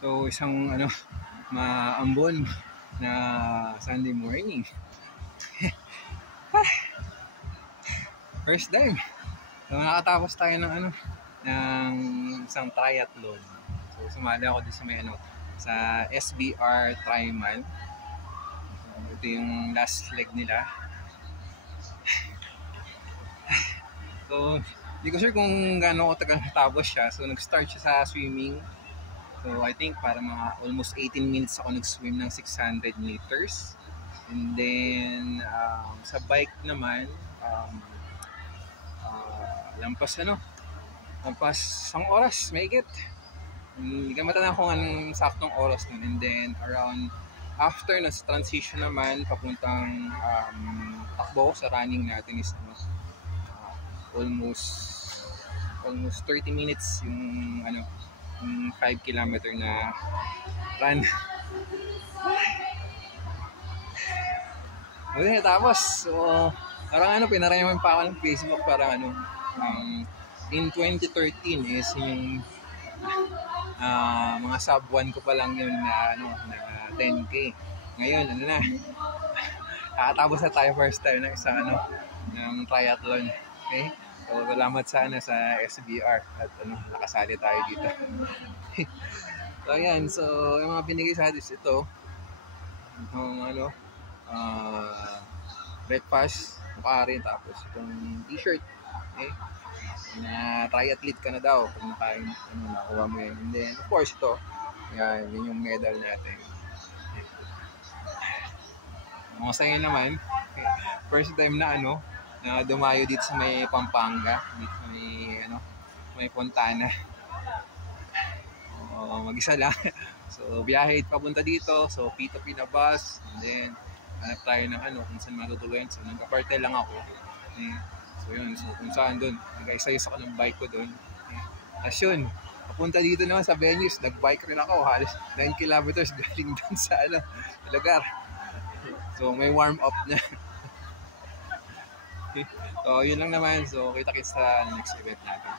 So isang maambon na Sunday morning. First time. So nakatapos tayo ng isang triathlon. So sumali ako dito sa sa SBR Triman. So, ito yung last leg nila. So hindi ko sure kung gaano ko tagal natapos siya. So nag-start siya sa swimming. So I think para mga almost 18 minutes ako nag-swim ng 600 meters. And then sa bike naman lampas isang oras mahigit. Hindi ka matanda kung anong saktong oras nun. And then around after na sa transition naman papuntang takbo sa running natin is almost 30 minutes yung yung 5 kilometer na run. Buti natapos. So parang pinarayaman pa ako ng Facebook, parang in 2013 is yung mga sub 1 ko pa lang yun na 10k. Ngayon nakatapos na tayo first time ng isang ng triathlon. Okay? So salamat sa SBR at nakasali tayo dito. So ayan, so yung mga binigay sa atin ito itong breakfast, mukha rin, tapos itong t-shirt. Okay? Na triathlete ka na daw kung nakuha mo yan. And then of course ito, yan yung medal natin. Masaya naman, first time na na dumayo dito sa may Pampanga, dito sa may Fontana. Mag-isa lang. So biyahe papunta dito, so P2P na bus, and then hanap tayo ng kung saan matutuluyan. So nagka-parte lang ako. Okay. So yun, so kung saan doon, nag-exercise ako ng bike ko doon. Okay. Tapos yun, papunta dito naman sa venues, nag-bike rin ako, halos 9 kilometers galing doon sa lugar. So may warm up na. So yun lang naman, so kita-kits sa next event natin.